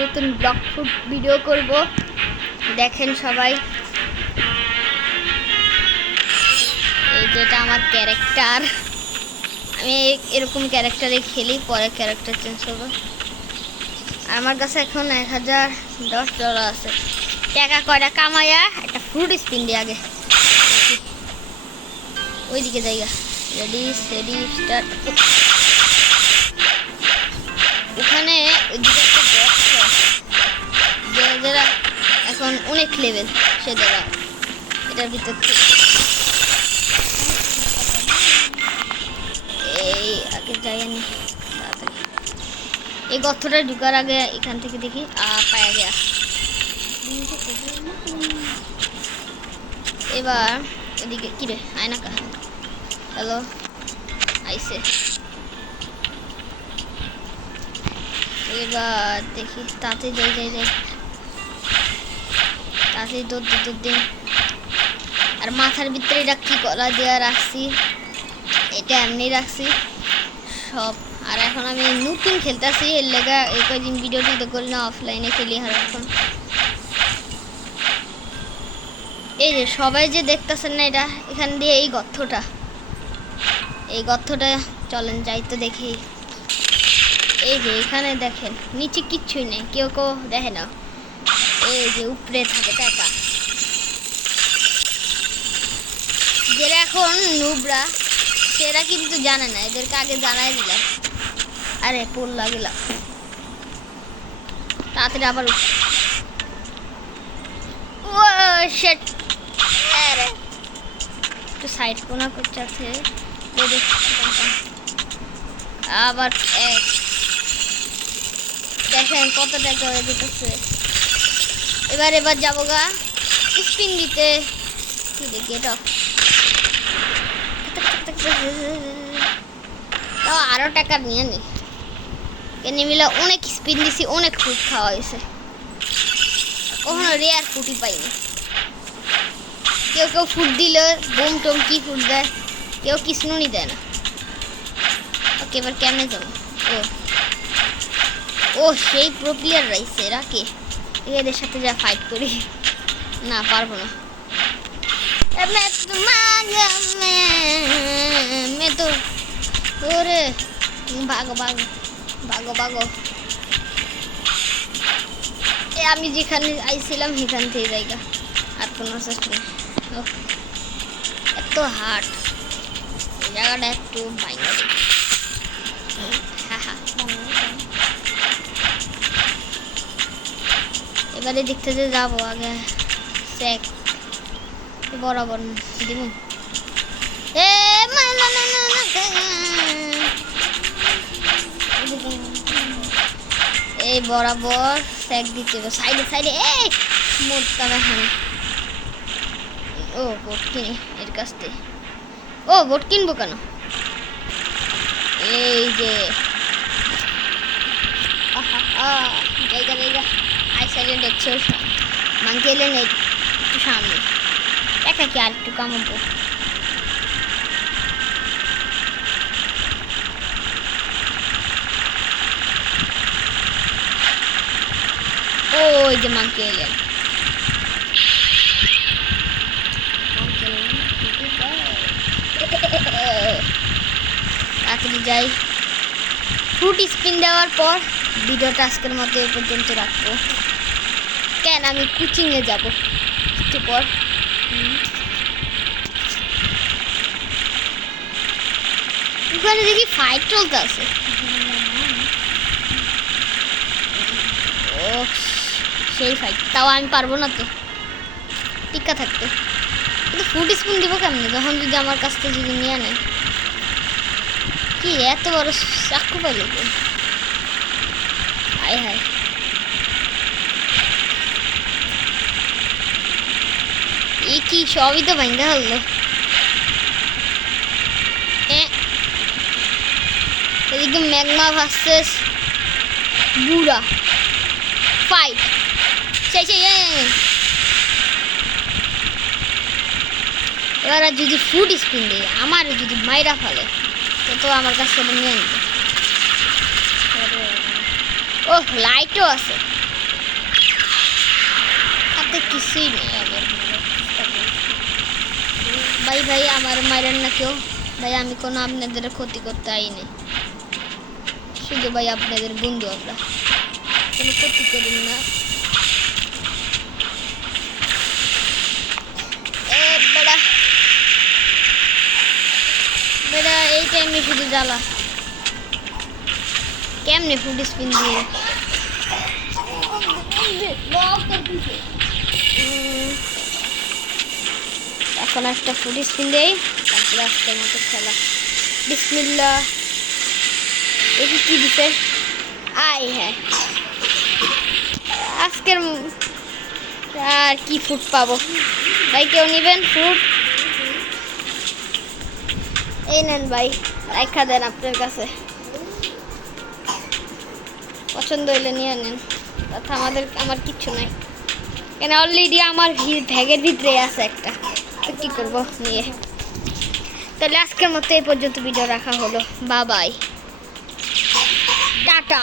নতুন blog food video করব, দেখেন সবাই। এই যেটা আমার ক্যারেক্টার, আমি এরকম ক্যারেক্টারে খেলি, পরে ক্যারেক্টার চেঞ্জ করবো। আমার কাছে এখন $1010 আছে। টাকা কয়টা কামাইয়া একটা ফ্রুট স্পিন দিয়ে আগে ওইদিকে জায়গা। Ready সেডি start. ওখানে ওইদিকে একটা বক্স আছে, যারা এখন অনেক লেভেল সে যারা এটার ভিতর থেকে এই আগে যাইনি তাড়াতাড়ি। এই গর্তটা ঢুকার আগে এখান থেকে দেখি পায়া গেয়া। এবার এদিকে কিরে আয়নাকা, হ্যালো আইসে। এবার দেখি তাতে যাই তাতে দৌড় দিন। আর মাথার ভিতরে এটা কি কলা দেওয়া রাখছি, এটা এমনি রাখছি সব। আর এখন আমি নতুন খেলতেছি, এর লেগা এই কদিন ভিডিওটি তো করি না, অফলাইনে খেলি। আর এখন এই যে সবাই যে দেখতেছেন না, এটা এখান দিয়ে এই গর্তটা চলেন যাই তো দেখি। এই যে এখানে দেখেন নিচে কিচ্ছুই নেই, কেউ দেখে না। এই যে উপরে থাকে টাকা, যারা এখন নুবরা সেরা কিন্তু জানে না, এদেরকে আগে জানাই দিলাম। আরে পড়লা গেলাম তাড়াতাড়ি আবার। ও শিট, আরে একটু সাইড কোনা করছে আবার। দেখেন কত টাকা হয়ে যেতেছে। এবার যাবো গা স্পিন দিতে। কি দেখি এটা তাও আরো টাকা নিয়ে নি এনে মিলে অনেক স্পিন দিছি, অনেক ফুড খাওয়া হয়েছে। কখনো রেয়ার ফুডই পাইনি। কেউ ফুড দিল বোম টোম কি ফুড দেয়, কেউ কিসনুনি দেয় না। ওকে এবার কেমনে যাবো? ও সেই প্রো প্লেয়ার রাইছে, এরা কে? এদের সাথে যা ফাইট করি না, পারবো না। তো ওরে ভাগো। আমি যেখানে আইছিলাম সেখান থেকে জায়গা আর কোনো চেষ্টা নেই। এত হার্ড এই জায়গাটা, একটু বাইরে। এবারে দেখতে যে যাবো আগে চেক বরাবর দিব। এই বরাবর চেক দিতে হবে সাইডে। এই মোটটা এখন ও বোট কিনি এর কাছ থেকে। ও বোট কিনবো কেন? এই যে জায়গা আইসাইডে দেখছো মাংকি এলেন একটু সামনে একা কি আর একটু কামাবো। ওই যে মাংকি এলেন, তাড়াতাড়ি যাই। ফ্রুট স্পিন দেওয়ার পর ভিডিওটা আজকের মতো এই পর্যন্ত রাখবো। কেন আমি কোচিংয়ে যাবো একটু পর। ওখানে দেখি ফাইট চলতে আছে। ও সেই ফাইট, তাও আমি পারবো না তো টিকা থাকতে। কিন্তু ফ্রুট স্পিন দিব কেমনি যখন যদি আমার কাছ থেকে যদি নিয়ে নেয়? কি এত বড় চাকু পাইলে? হায় এ কি সবই তো ভাঙ্গা হলো। এদিকে ম্যাগমা ভার্সেস বুড়া ফাইট। এবার যদি ফুড স্পিন দেয়, আমার যদি মাইরা ফেলে তো আমার কাছে নিয়ে নিবে। ও লাইটও আছে। হাতে কিছুই নেই আমার। ভাই ভাই আমার মায়ের না কেউ, ভাই আমি কোনো আপনাদের ক্ষতি করতে আইনি, শুধু ভাই আপনাদের বন্ধু, আমরা কোনো ক্ষতি করি না। এ বেড়া বেড়া এই টাইমে শুধু জ্বালা, কেমনে ফুড স্পিন দিয়ে এখন একটা ফুড স্পিন দেই, তারপরে আজকের মতো খেলা। বিসমিল্লাহ, দেখি কি দিছে। আয় হ্যাঁ, আজকের আর কি ফুড পাবো ভাই? কেউ নিবেন ফুড? এই নেন ভাই, রাখা দেন আপনার কাছে, পছন্দ হইলে নিয়ে নেন, তথা আমার কিচ্ছু নাই, কেন অলরেডি আমার ব্যাগের ভিতরে আছে একটা, তো কী করবো নিয়ে। তাহলে আজকের মতো এই পর্যন্ত ভিডিও রাখা হলো, বাই বাই, টাটা।